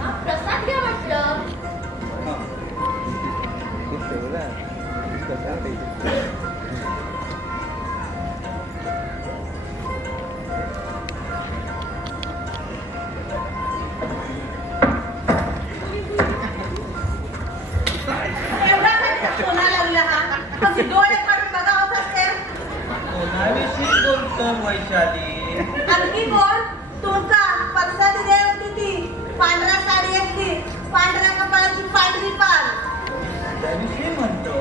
हा प्रसाद घ्या म्हटलं. एवढा खर्च कोणा लागला हा? कधी डोळे काढून बघा होत ते. कोणाविषयी बोलतो वैशाली? आणखी कोण? तुमचा परसादी देव होती ती पांढरा साडी घेतली, पांढऱ्या कपाळाची पांढरी पाल. त्याविषयी म्हणतो?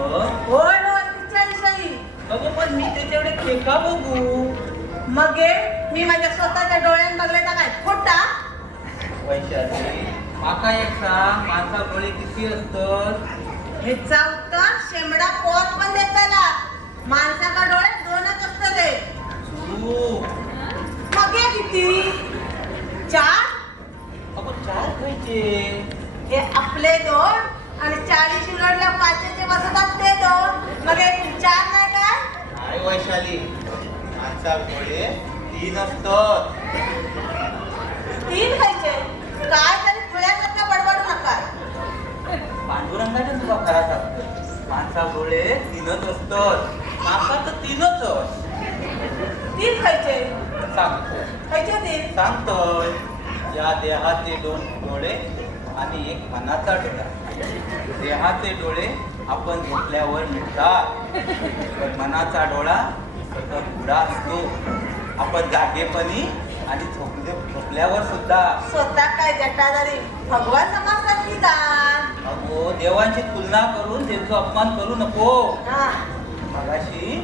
होय होय तिच्याविषयी. अगं पण मी त्याच्याकडे खेका बघू. मग हे मी माझ्या स्वतःच्या डोळ्यात बघले का काय खोटा? वैशाली माका एक सांग, माणसा डोळे किती असतात? ह्याचा उत्तर शेंबडा पोत पण देताना. माणसाका डोळे दोनच असतात ते. चूक. मग हे किती? 4? अगं चार खायचे. हे आपले 2 आणि 40 उलटल्या 5चे बसतात ते 2. मग हे 4 नाही काय? नाही वैशाली, माणसा डोळे 3 असतात. 3 खायचे. काय तरी खुळ्यासारखं बडबडू नका. पांडुरंगाच्या तुला खरा सांगतो, माणसा डोळे 3च असतात. माका तर 3च. 3 खायचे. सांगतो खायचे 3. सांगतोय. या देहाचे 2 डोळे आणि एक मनाचा डोळा. देहाचे डोळे आपण झोपल्यावर मिळतात, पण मनाचा डोळा सतत उघडा असतो. आपण जागेपणी आणि झोपल्यावर सुद्धा. स्वतः काय जटाधारी भगवान समजतात की दान. अगो देवांची तुलना करून त्यांचा अपमान करू नको. हा. मगाशी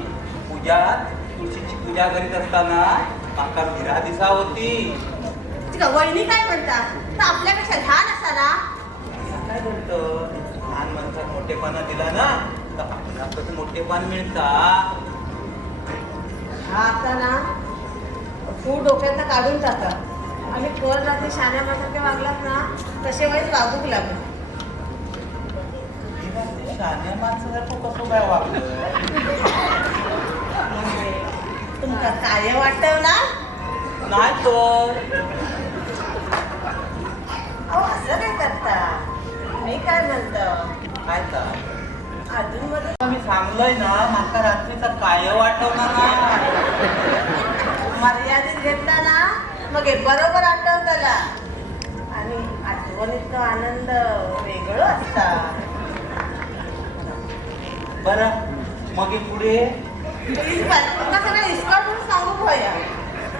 पूजा तुळशीची पूजा करीत असताना माका मीरा दिसा होती. तिका वहिनी काय म्हणतात? तर आपल्यापेक्षा लहान असाला. असं काय बोलतो? लहान माणसात मोठेपणा दिला ना तर आपल्याला कसं मोठेपण मिळता. हा आता ना तू डोक्यात काढून टाका आणि कोण रात्री शाण्या माणसारखे वागलात ना तसे वाईट वागूक लागले. शाण्या माणसासारखं कसं काय वागलं? तुमका काय वाटत ना? नाही तो अहो असं काय करता? मी काय म्हणतो काय तर अजून मध्ये मी सांगलोय ना, माका रात्रीचा काय वाटवणार नाही. मर्यादित घेतला ना मग हे बरोबर आठवताला आणि आठवणीत आनंद वेगळं असता. बरं मग हे पुढे तुमका सगळं इस्कॉट म्हणून सांगू भया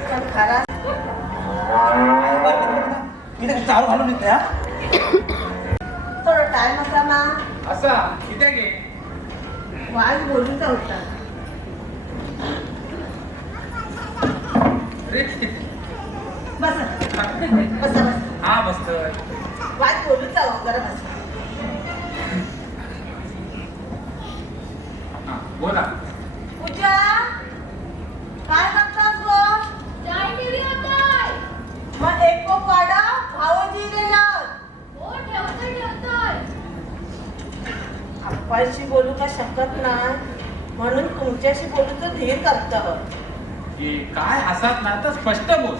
पण खरा मी तर चालू घालून येते. हा थोडं टाइम असा ना असा किती घे वाज बोलूचा होता. रे बस बस बस हा मस्त वाज बोलूचा हो जरा बस. हा बोला. पूजा काय करतास गो? चाय टीव्ही होतोय. मग एक कोप वाडा भावजी गेलात. हो ठेवतोय. आप्पाशी बोलू का शकत नाही म्हणून तुमच्याशी बोलू तर धीर करतं. हे काय हसात ना तर स्पष्ट बोल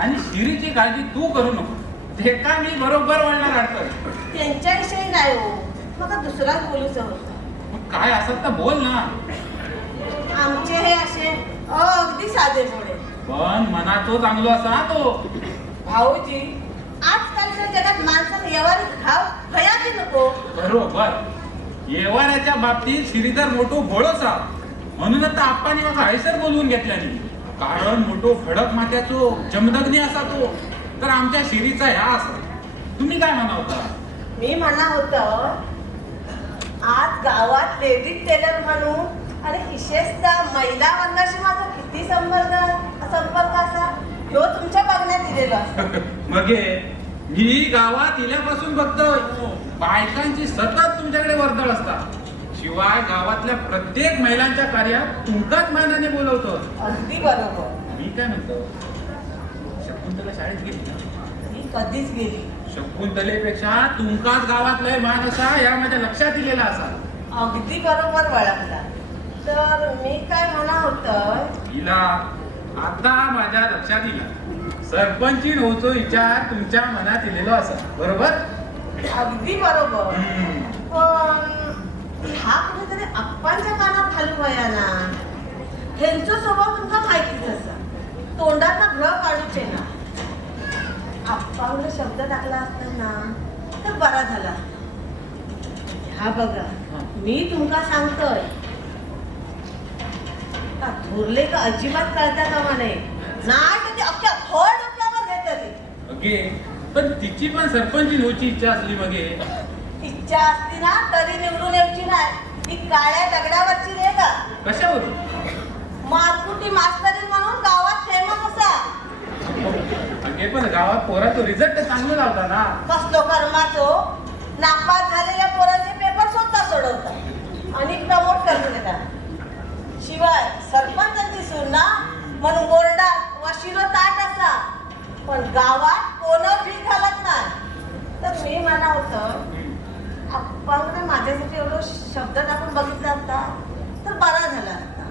आणि शिरीची काळजी तू करू नको. ते काय मी बरोबर वळणार अडतोय. त्यांच्याविषयी नाही हो मग दुसराच बोलूच होतं. मग काय असत तर बोल ना. आमचे हे असे अगदी साधे भोळे. पण मनाचो चांगलो असा तो. भाऊजी आजकालच्या जगात माणसाला व्यवहारिक घाव भयाची नको. बरोबर. येवाऱ्याच्या बाबतीत श्रीधर मोठो भोळोसा म्हणूनच तर आप्पानी मला हैसर बोलवून घेतल्यानी. कारण मोठो भडक माथ्याचो जमदग्नी असा तो. तर आमच्या शिरीचा ह्या असा. तुम्ही काय म्हणा होता? मी म्हणा होतं आज गावात लेडीज टेलर म्हणून आणि विशेषतः महिला वर्गाशी माझा किती संपर्क असा ह्यो तुमच्या बघण्यात दिलेला असतो. मग मी गावात इल्यापासून बघतोय बायकांची सतत तुमच्याकडे वर्दळ असतात. शिवाय गावातल्या प्रत्येक महिलांच्या कार्यात तुमकाच मानाने बोलवतो. अगदी बरोबर. मी काय म्हणतो, शकुंतला शाळेत गेली ना? मी कधीच गेली. शकुंतलेपेक्षा तुमकाच गावात लय मान असा या माझ्या लक्षात दिलेला असा. अगदी बरोबर वळखला. तर मी काय म्हणा होतं हिला आता माझ्या लक्षात येईल. सरपंचीन होचो विचार तुमच्या मनात येलेलो असा बरोबर. अगदी बरोबर. हम्म. पण ह्या कुठेतरी अप्पांच्या कानात घालू वया ना. ह्यांचा स्वभाव तुमचा माहितीच असा. तोंडाचा ग्रह काढूचे ना. अप्पांना शब्द टाकला असता ना तर बरा झाला. हा बघा मी तुमका सांगतोय का थोरले का अजिबात कळता कामा नाही. नाही तर ते अख्ख्या खोड डोक्यावर घेतली. ओके पण तिची पण सरपंचीन होची इच्छा असली मगे. इच्छा असती ना तरी निवडून यायची नाही. ही काळ्या दगडावरची रे का कशावरून. मारकुटी मास्तरी म्हणून गावात फेमस असा. अगे पण गावात पोराचा रिझल्ट चांगला लावता ना. कसलो कर्माचो नापास झालेल्या पोरांचे पेपर स्वतः सोडवतात आणि प्रमोट करून देतात. शिवाय सरपंचांची सून ना म्हणून बोर्डात वशिलो ताट असा. पण गावात कोण भी घालत नाही. तर मी म्हणा होतं अप्पांकडे माझ्यासाठी एवढं शब्द टाकून बघितला असता तर बरा झाला असता.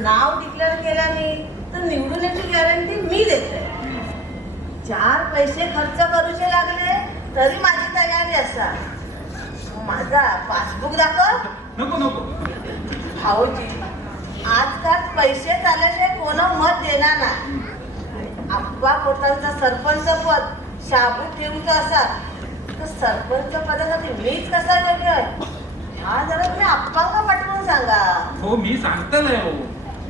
नाव डिक्लेअर केल्याने तर निवडून याची गॅरंटी मी देते. 4 पैसे खर्च करूचे लागले तरी माझी तयारी असा. माझा पासबुक दाखव. नको नको. भाऊजी आजकाल पैसे चालल्याशिवाय कोण मत देणार नाही. आप्पा पोटांचा सरपंच पद शाबूत ठेवूचं असा तर सरपंच पदासाठी मीच कसा योग्य आहे हा जरा तुम्ही आप्पांना पटवून सांगा. हो मी सांगतलंय हो.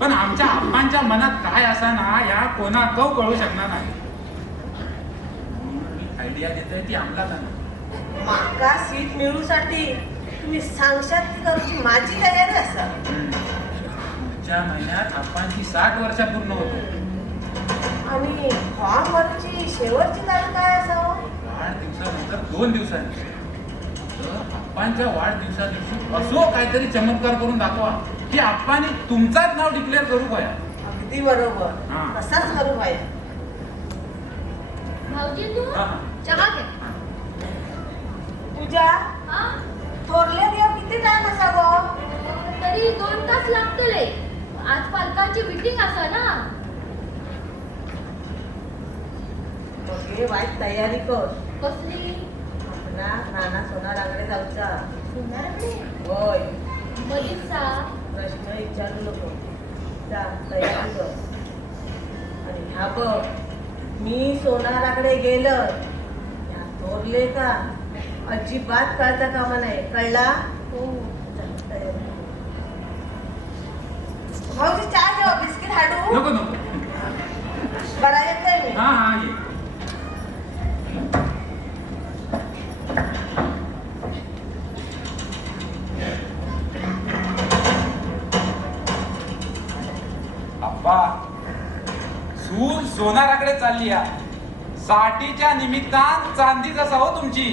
पण आमच्या आप्पांच्या मनात काय असा ना या कोणा कळू शकणार नाही. आयडिया देतोय ती अंमलात आणा. माका सीट मिळूसाठी तुम्ही सांगशात ती करूची माझी तयारी असा. पुढच्या महिन्यात आप्पांची 60 वर्ष पूर्ण होते. आणि फॉर्म भरची शेवटची तारीख काय असावं. वाढदिवसानंतर 2 दिवसांनी. तर आप्पांच्या वाढदिवसा दिवशी असो काहीतरी चमत्कार करून दाखवा की आप्पांनी तुमचाच नाव डिक्लेअर करू पाया. अगदी बरोबर. हा. तसाच करू पाहिजे. भाऊजी तू हा. चहा घे. पूजा हा थोरले देव किती टाइम असावं. तरी 2 तास लागतले. आज पालकांची मीटिंग असा ना. ओके वाईट तयारी कर. कसली आपला नाना सोना रांगडे जाऊचा. सोनाराकडे होय बघितसा. प्रश्न विचारू नको. जा तयारी कर. आणि ह्या बघ मी सोनाराकडे गेलं या थोरले का अजिबात कळता कामा नाही. कळला. हो जा, तयारी कर. भाऊजी चहा घ्या. बिस्किट हाडू. नको नको. बरा येतोय मी. हा हा ये. अप्पा सून सोनाराकडे चालली या. साठीच्या निमित्तान चांदीच असा हो तुमची.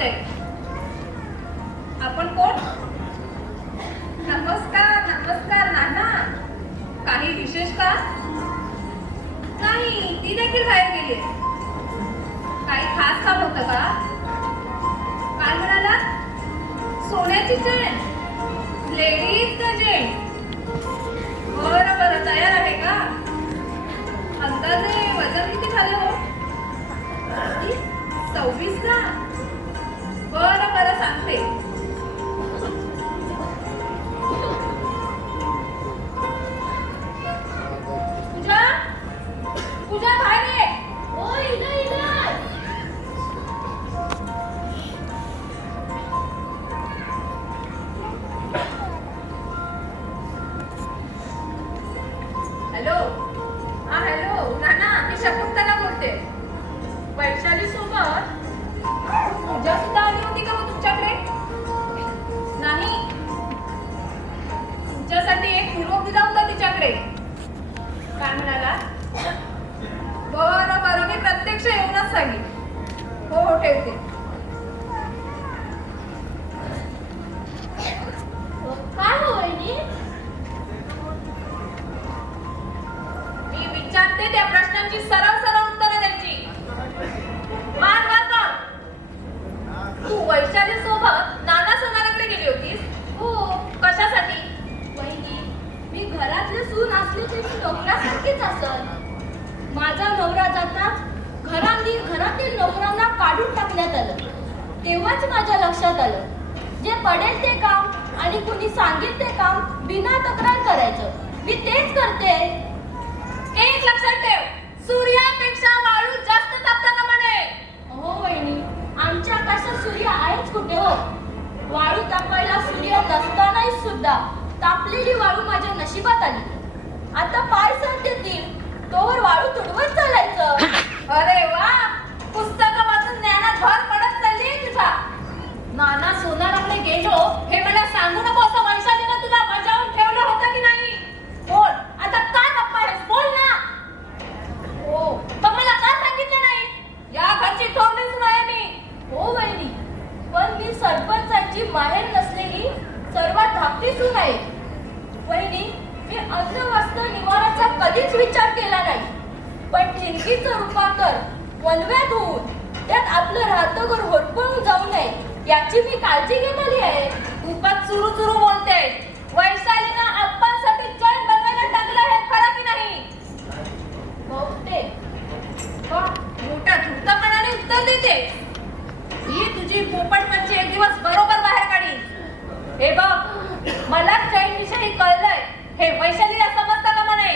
बोलते. आपण कोण? नमस्कार नमस्कार नाना. काही विशेष का? नाही, ती देखील बाहेर गेली. काही खास काम होतं का? काय म्हणाला? सोन्याची चेन? लेडीज का जेंट्स? बरं बरं, तयार आहे का? अंदाजे वजन किती झाले हो? 26 का? बरं बरं, सांगते. पूजा, पूजा बाहेर ये. ओ इला इला. हॅलो. हा हॅलो नाना, मी शकुंतला बोलते. वैशाली सोबत पूजा सुद्धा आली होती का मग तुमच्याकडे? नाही, तुमच्यासाठी एक निरोप दिला होता तिच्याकडे. काय म्हणाला? बरं बरं, मी प्रत्यक्ष येऊनच सांगेन. हो हो, ठेवते. काय हो वहिनी? मी विचारते त्या प्रश्नांची सरळ सरळ उत्तरं द्यायची. मान वाकव. तू वैशाली सोबत नाना सोनाराकडे गेली होतीस? हो कशासाठी? वहिनी, मी घरातले सून असली तरी नोकरासारखीच असल. माझा नवरा जाताच घरातील नोकरांना काढून टाकण्यात आलं. तेव्हाच माझ्या लक्षात आलं, जे पडेल ते काम आणि कुणी सांगेल ते काम बिना तक्रार करायचं. मी तेच करते. एक लक्षात ठेव, सूर्यापेक्षा वाळू जास्त तापतं का म्हणे? हो वहिनी, आमच्या आकाशात सूर्य आहेच कुठे हो. वाळू तापायला सूर्य नसतानाही सुद्धा तापलेली वाळू माझ्या नशिबात आली. आता पाय सण देतील तोवर वाळू तुडवत चालायचं. अरे वा, पुस्तकं वाचून ज्ञानात भर पडत चालली तुझा. नाना सोनाराकडे गेलो हे मला सांगू नको असं वैशालीनं तुला बजावून ठेवलं होतं की नाही? बोल, आता काय गप्पा आहेस? बोल ना. हो, पण मला का सांगितलं नाही? या घरची थोरलीच नाही मी. हो वहिनी, पण मी सरपंचाची माहेर नसलेली सर्वात धाकटी सून आहे. वहिनी, मी अन्न वस्त्र निवाराचा कधीच विचार केला नाही. पण ठिणगीचं रूपांतर वनव्यात होऊन त्यात आपलं राहतं घर होरपळून जाऊ नये याची मी काळजी घेतली आहे. खूपच चुरू चुरू बोलते. वैशालीनं आप्पांसाठी चैन बनवायला टाकलं हे खरं की नाही? बहुतेक. वा, मोठ्या धूर्तपणाने उत्तर देते. ही तुझी पोपटपंची एक दिवस बरोबर बाहेर काढीन. हे बघ, मला चैनविषयी कळलंय हे वैशालीला समजतं का म्हणे?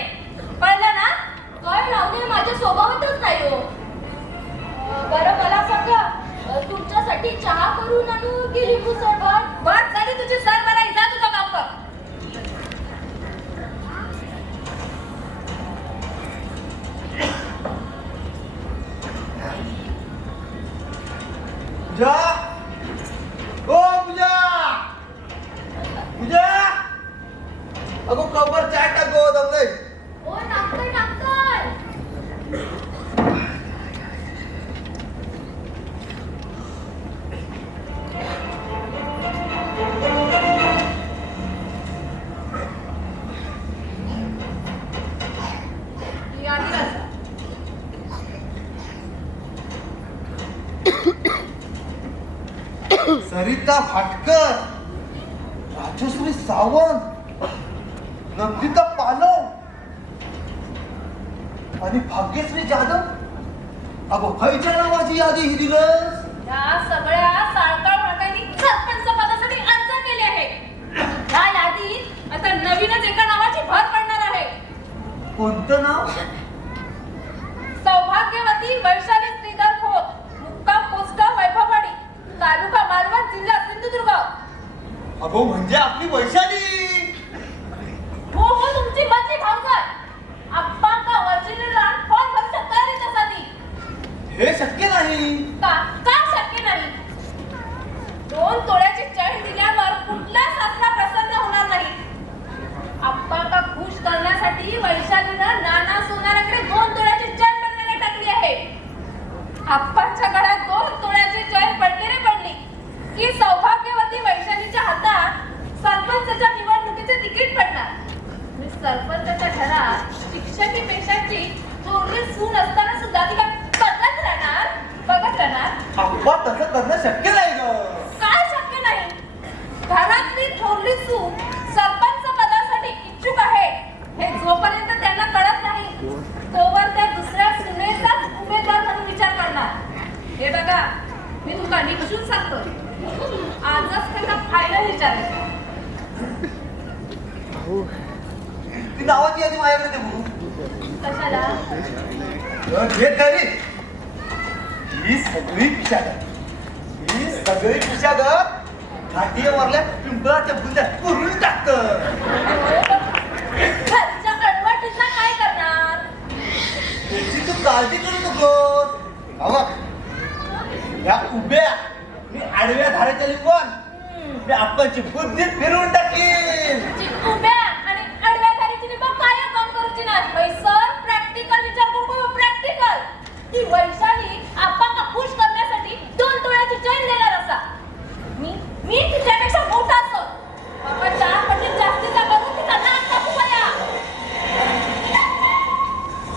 कळलं ना? कळ लावणे माझ्या स्वभावातच नाही हो. बरं मला सांगा, तुमच्यासाठी चहा करून आणू की लिंबू सरबत? बस झाली तुझी सर मला जा तुझं काम कर. पूजा, ओ पूजा, पूजा, अगो कवर चाय टाक गो दमले. हो टाकतोय टाकतोय. ही आधी वाचा. सरिता भाटकर, राजश्री सावंत, नंदिता पालव आणि भाग्यश्री जाधव. अगो खयच्या नावाची यादी ही दिलंस? या सगळ्या साळकाळ मातांनी सरपंच पदासाठी अर्ज केले आहे. या यादीत आता नवीनच एका नावाची भर पडणार आहे. कोणतं नाव? सौभाग्यवती वैशाली श्रीधर खोत, मुक्काम पोस्ट वैभववाडी, तालुका मालवण, जिल्हा सिंधुदुर्ग. अगो म्हणजे आपली वैशाली. हो हो, तुमची बदली भावकर. आप्पा का वचिलेला फोन बंद करी तसादी. हे शक्य नाही. का का शक्य नाही? 2 तोळ्याची चैन दिल्यावर कुठला सासरा प्रसन्न होणार नाही. आप्पा का खुश करण्यासाठी वैशालीनं नाना सोनाराकडे 2 तोळ्याची चैन बनवायला टाकली आहे. आप्पाच्या गळ्यात 2 तोळ्याची चैन पडली रे पडली. विचारायचं. ती नावाची यादी माझ्याकडे दे भाऊ. कशाला? घे तरी ही सगळी पिशागत, ही सगळी पिशागत हातीवरल्या पिंपळाच्या बुंद्या पुरून टाकत. घरच्या कडवटीचा काय करणार? त्याची तू काळजी करू नकोस. अहो, या उभ्या मी आडव्या धारेच्या लिंबून मी आपणची बुद्धी फिरवून टाकीन. उभ्या आणि आडव्या धारीची निभा काय काम करूची नाही. सर प्रॅक्टिकल विचार करू. प्रॅक्टिकल ती वैशाली आपण खुश करण्यासाठी 2 तोळ्याची चैन देणार असा. मी तिच्यापेक्षा मोठा असो. आपण 4 पटीत जास्तीचा करून तिचा नाक टाकू बया.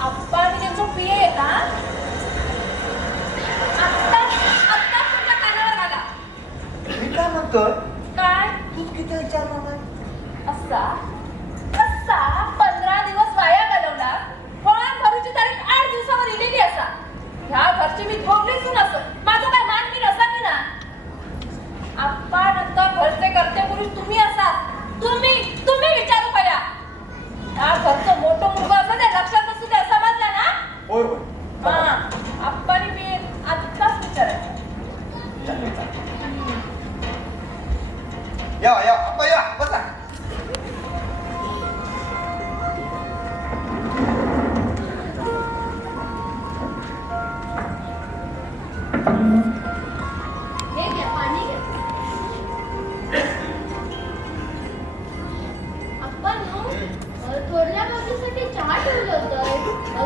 आपण त्यांचं पिये आहे का? आत्ता तुमच्या कानावर घाला. मी काय म्हणतोय, काय? तूच किती विचारणार? असा 15 दिवस वाया घालवला. फॉर्म भरूची तारीख 8 दिवसावर दिलेली असा. ह्या घरची मी थोरली सून असं माझं काय मानवी नसा की ना. आपण आता घरचे करते पुरुष तुम्ही असा. तुम्ही विचारू पया. ह्या घरचं मोठं मुलगा असं ते लक्षात नसू द्या. समजलं ना? बरोबर. हा. आपण मी आत्ताच विचारायचं. या अप्पा या बसा. हे घ्या पाणी घ्या. आपण थोरल्या बाबूसाठी चहा ठेवलं होतं.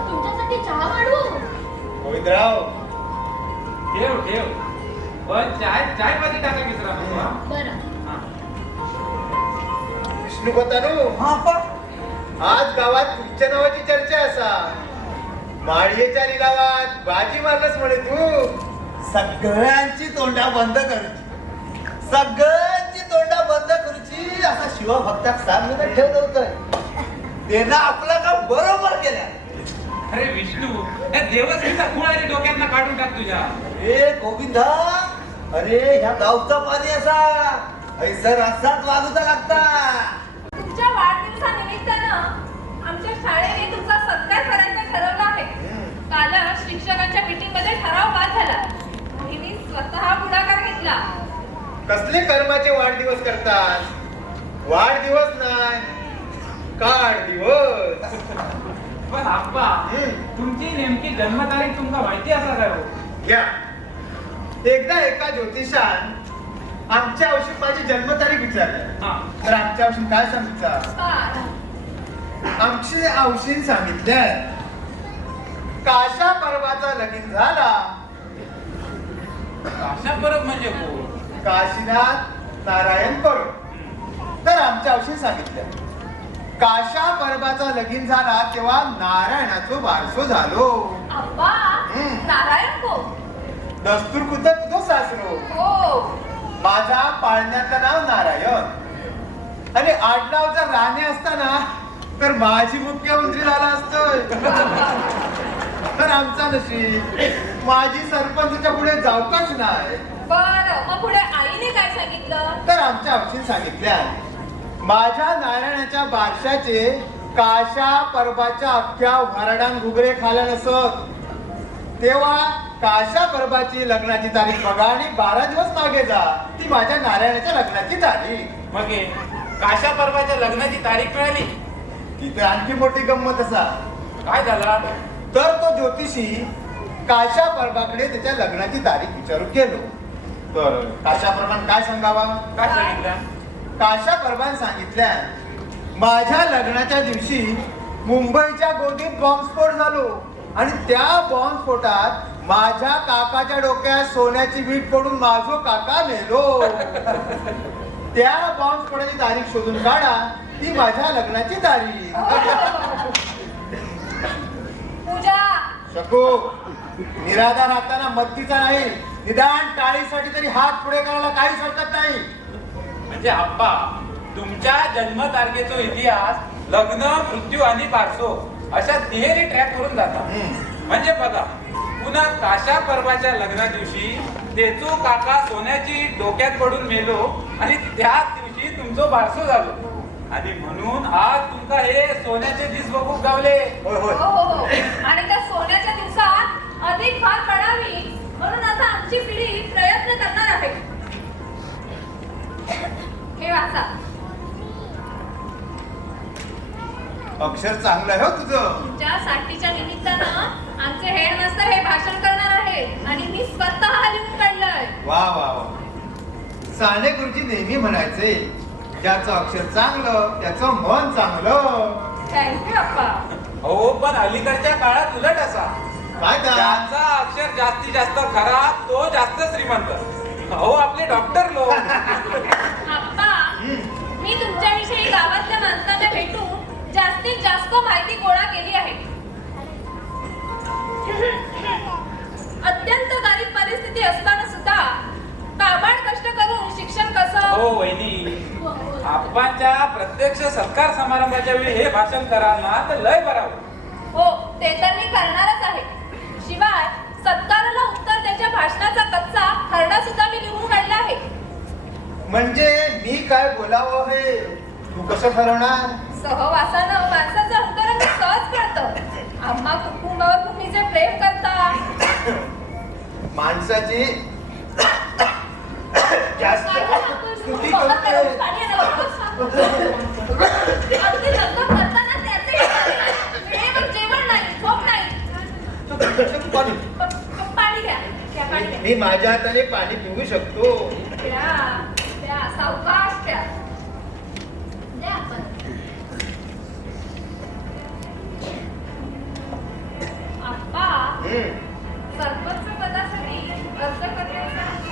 तुमच्यासाठी चहा वाढवू? गोविंदराव, ठेव पण चाय मध्ये टाका मित्रा. बरं. विष्णू कोतानू, हा पण आज गावात तुमच्या नावाची चर्चा असा. माळीच्या लिलावात बाजी मारलंस म्हणे तू. सगळ्यांची तोंडा बंद करूची, सगळ्यांची तोंडा बंद करूची असा शिवभक्ताक सांगून ठेवलं होतं. त्यानं आपलं काम बरोबर केलं. अरे विष्णू, या देवस्वीचा कुळारी डोक्यातनं काढून टाक तुझ्या. ए गोविंदा, अरे ह्या गावचा पाणी असा ऐसर असाच वाजूचा लागता. तुमच्या वाढदिवसानिमित्तानं आमच्या शाळेने तुमचा सत्कार करायचं ठरवलं आहे. कालच शिक्षकांच्या मीटिंग मध्ये ठराव पास झाला. मी स्वतः पुढाकार घेतला. कसले कर्माचे वाढदिवस करतात? वाढदिवस नाही, काढ दिवस. पण आप्पा, तुमची नेमकी जन्मतारीख तुमका माहिती असा काय हो? घ्या. एकदा एका ज्योतिषान आमच्या औषध माझी जन्मतारीख विचारली. हा. तर आमच्या औषध काय सांगितलं? आमचे औषध सांगितले काशा पर्वाचा लगीन झाला. अशा परत म्हणजे कोण? काशीनाथ नारायण परब. तर आमच्या औषध सांगितलं काशा पर्वाचा लगीन झाला तेव्हा नारायणाचो बारसो झालो. अब्बा, नारायण को? दस्तूर कुदत तो सासरो. हो. माझा पाळण्याचं नाव नारायण आणि आडनाव जर राणे असताना तर माझी मुख्यमंत्री झाला असतोय. तर आमचा नशीब माझी सरपंचच्या पुढे जाऊकच नाही. बरं, मग पुढे आईने काय सांगितलं? तर आमच्या औषध सांगितल्या माझ्या नारायणाच्या बारशाचे काशा पर्वाच्या अख्ख्या वराडान घुगरे खाल्या नसत. तेव्हा काशा पर्वाची लग्नाची तारीख बघा आणि 12 दिवस मागे जा. ती माझ्या नारायणाच्या लग्नाची तारीख. मग हे काशा पर्वाच्या लग्नाची तारीख मिळाली. तिथे आणखी मोठी गंमत असा. काय झाला? तर तो ज्योतिषी काशा पर्वाकडे त्याच्या लग्नाची तारीख विचारू गेलो. तर काशा पर्वान काय सांगावा? काय सांगितलं? काशा पर्वान सांगितल्या माझ्या लग्नाच्या दिवशी मुंबईच्या गोदीत बॉम्बस्फोट झालो आणि त्या बॉम्बस्फोटात माझ्या काकाच्या डोक्यात सोन्याची वीट पडून माझो काका मेलो. त्या बॉम्बस्फोटाची तारीख शोधून काढा. ती माझ्या लग्नाची तारीख. पूजा. शकू निराधार हाताना मत्तीचा नाही, निदान टाळीसाठी तरी हात पुढे करायला काहीच हरकत नाही. म्हणजे आप्पा, तुमच्या जन्मतारखेचा इतिहास लग्न, मृत्यू आणि बारसो अशा तिहेरी ट्रॅक करून जातात. म्हणजे बघा, पुन्हा काशा पर्वाच्या लग्ना दिवशी तेचो काका सोन्याची डोक्यात पडून मेलो आणि त्याच दिवशी दिवशी तुमचं बारसो झालं आणि म्हणून आज तुमका हे सोन्याचे दिस बघू गावले. होय होय हो हो हो आणि त्या सोन्याच्या दिवसात अधिक भार पडावी म्हणून आता आमची पिढी प्रयत्न करणार आहे. हे वाचा. अक्षर चांगलं आहे हो तुझं. तुमच्या साठीच्या निमित्तानं आमचे हेडमास्टर हे भाषण करणार आहेत आणि मी स्वतः लिहून काढलंय. वा वा वा. साने गुरुजी नेहमी म्हणायचे, ज्याचं अक्षर चांगलं त्याचं मन चांगलं. थँक्यू अप्पा. हो पण अलीकडच्या काळात उलट असा, काय त्या ज्याचा अक्षर जास्तीत जास्त खरा तो जास्त श्रीमंत. अहो आपले डॉक्टर लोक. अप्पा मी तुमच्याविषयी गावातल्या माणसांना भेटून जास्तीत जास्त माहिती गोळा केली आहे. अत्यंत गरीब परिस्थिती असताना सुद्धा काबाड कष्ट करून शिक्षण कसं. हो वहिनी, आप्पांच्या प्रत्यक्ष सत्कार समारंभाच्या वेळी हे भाषण कराल ना तर लय बराबर. हो ते तर मी करणारच आहे. शिवाय सत्काराला उत्तर त्याच्या भाषणाचा कच्चा खरडा सुद्धा मी लिहून काढला आहे. म्हणजे मी काय बोलावं हे तू कसं ठरवणार? सहवासानं माणसाचं अंतरंग सहज कळतं. आम्हा कुटुंबावर तुम्ही जे प्रेम करता. माणसाची जास्त स्तुती बघत करते. राहू. पाणी आणा बघ. अगदी लग्न करताना त्याचे वेळेवर जेवण नाही, झोप नाही. पाणी. पाणी घ्या. घ्या पाणी घ्या. मी माझ्या हाताने पाणी पिऊ शकतो. द्या, द्या, सावकाश द्या. द्या आपण. आप्पा, सरपंच पदासाठी अर्ज करण्याची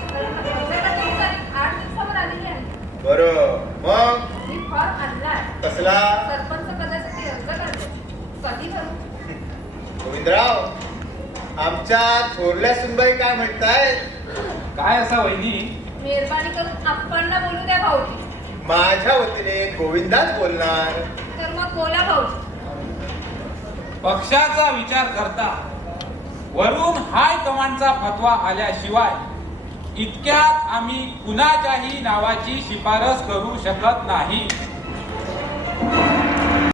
तारीख 8 दिवसावर आलेली आहे. बरं मग मी फॉर्म आणलाय. कसला? सरपंच पदासाठी अर्ज करते. कधी करू? गोविंदराव, आमच्या थोरल्या सुनबाई काय म्हणतायत? काय असा वहिनी? मेहरबानी करून आपणना बोलू द्या भाऊजी. माझ्या वतीने गोविंदाच बोलणार. तर मग बोला भाऊजी. पक्षाचा विचार करता वरून हाय कमांडचा फतवा आल्याशिवाय इतक्यात आम्ही कुणाच्याही नावाची शिफारस करू शकत नाही.